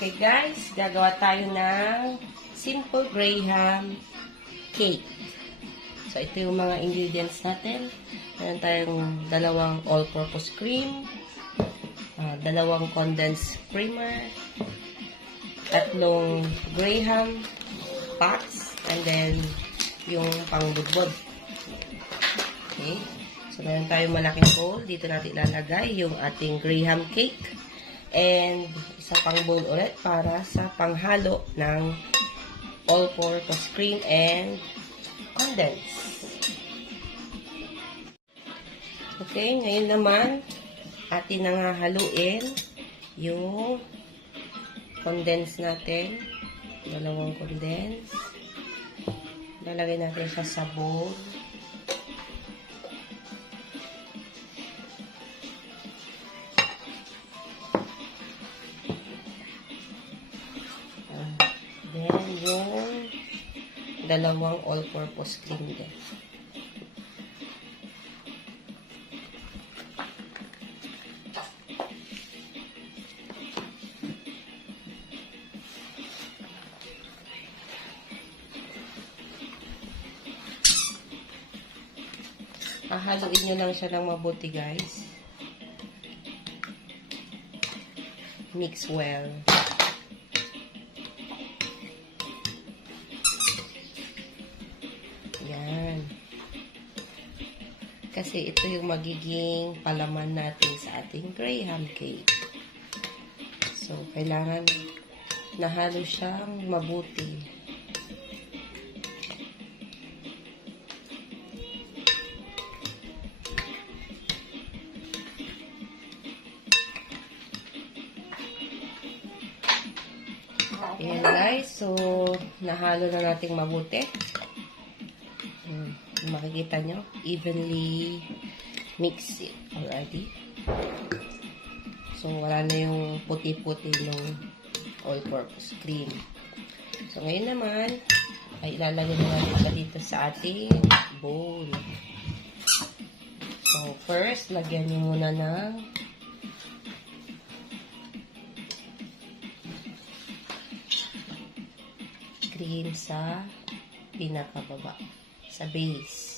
Okay guys, gagawa tayo ng simple graham cake. So ito yung mga ingredients natin. Meron tayong dalawang all-purpose cream, dalawang condensed creamer, tatlong graham pots, and then yung pangbudbod. Okay. So meron tayong malaking bowl. Dito natin ilalagay yung ating graham cake. And isa pang bowl ulit para sa panghalo ng all-purpose cream and condense. Okay, ngayon naman atin nangahaluin yung condense natin. Dalawang condense. Lalagay natin siya sa bowl. Then, yung dalawang all-purpose cream din. Hahaluin nyo lang siya ng mabuti, guys. Mix well. Yan. Kasi ito yung magiging palaman natin sa ating graham cake. So, kailangan nahalo siyang mabuti. Ayan guys, so nahalo na nating mabuti. Makikita nyo, evenly mix it already. So wala na yung puti-puti ng all-purpose cream. So ngayon naman, ay ilalagay na natin siya dito sa ating bowl. So first, lagyan nyo muna ng cream sa pinakababa, sa base.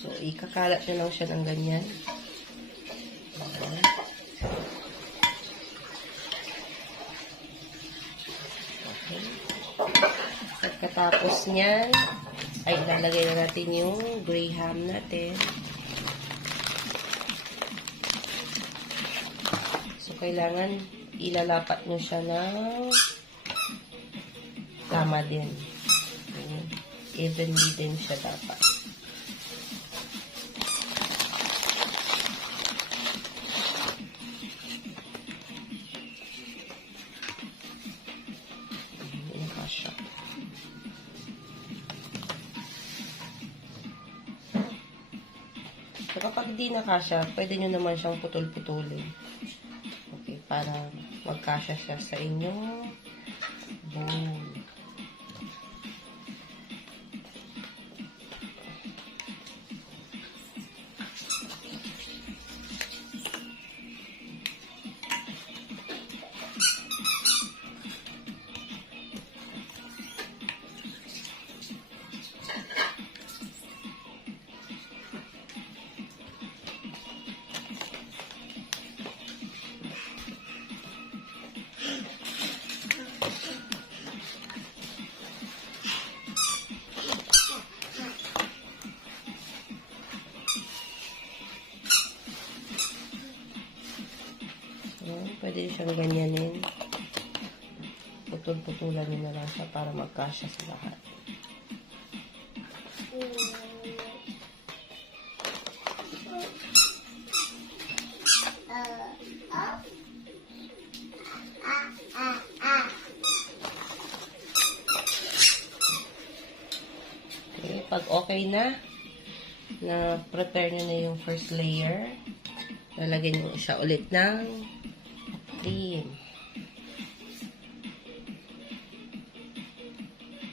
So, ikakalat na lang siya ng ganyan. Okay. At katapos niyan, ay ilalagay na natin yung graham natin. So, kailangan ilalapat nyo siya ng tama din. Evenly din siya dapat. Nakasya. So, kapag di nakasya, pwede nyo naman siyang putol-putulin. Okay, para magkasya siya sa inyong bowl. Pwede siyang ganyanin. Putol-putulan nyo na lang siya para magkasya sa lahat. Okay, pag okay na prepare nyo na yung first layer, lalagyan nyo siya ulit ng cream.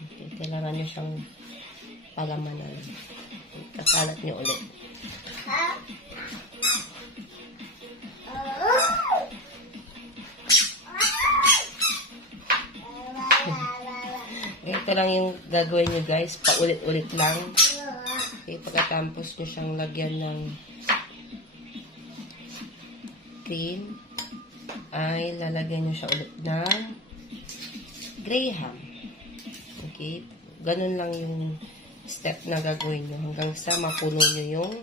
Okay, kailangan nyo siyang palamanan. Kakalat nyo ulit. lang yung gagawin nyo guys. Paulit-ulit lang. Okay, pagkatapos nyo siyang lagyan ng cream, ay lalagyan nyo siya ulit ng Graham. Okay, ganun lang yung step na gagawin nyo hanggang sa mapuno nyo yung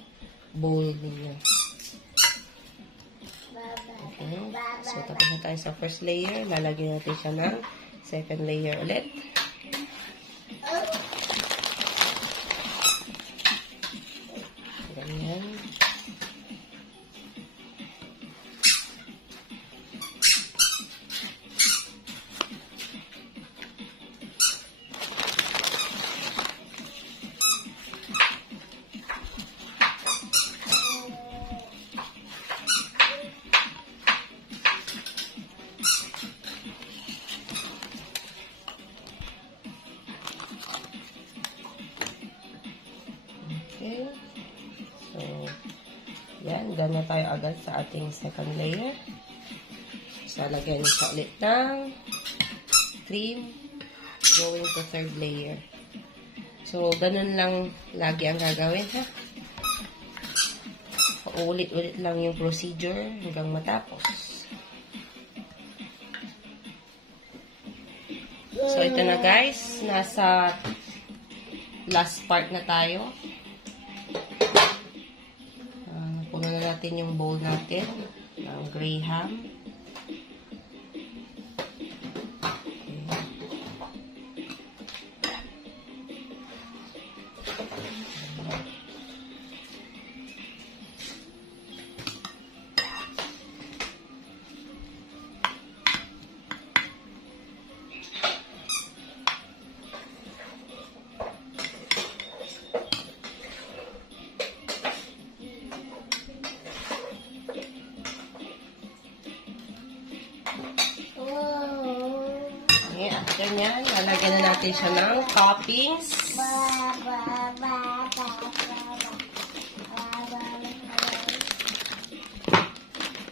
bowl ninyo. Okay, so tapos na tayo sa first layer. Lalagyan natin siya ng second layer ulit. Ganyan. Okay. So, yan. Done na tayo agad sa ating second layer. So, lagyan niyo siya ulit ng cream going to third layer. So, ganun lang lagi ang gagawin, ha? Paulit-ulit lang yung procedure hanggang matapos. So, ito na guys. Nasa last part na tayo. Puno na natin yung bowl natin ng Graham. Okay, after nyan, lalagyan na natin siya ng toppings.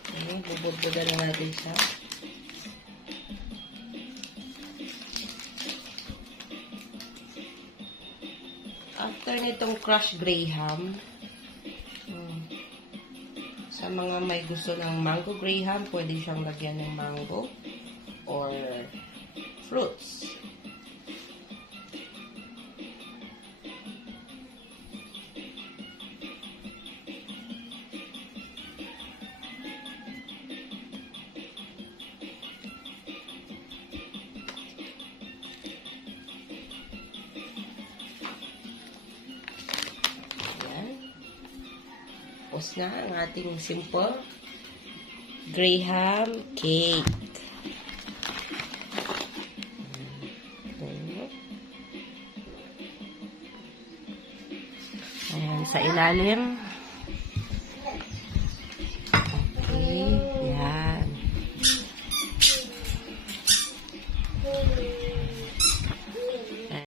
Okay, bubudbudan na natin siya. After nitong crushed Graham, sa mga may gusto ng mango Graham, pwede siyang lagyan ng mango or fruits. Tapos na ang ating simple Graham cake. Ayan, sa ilalim,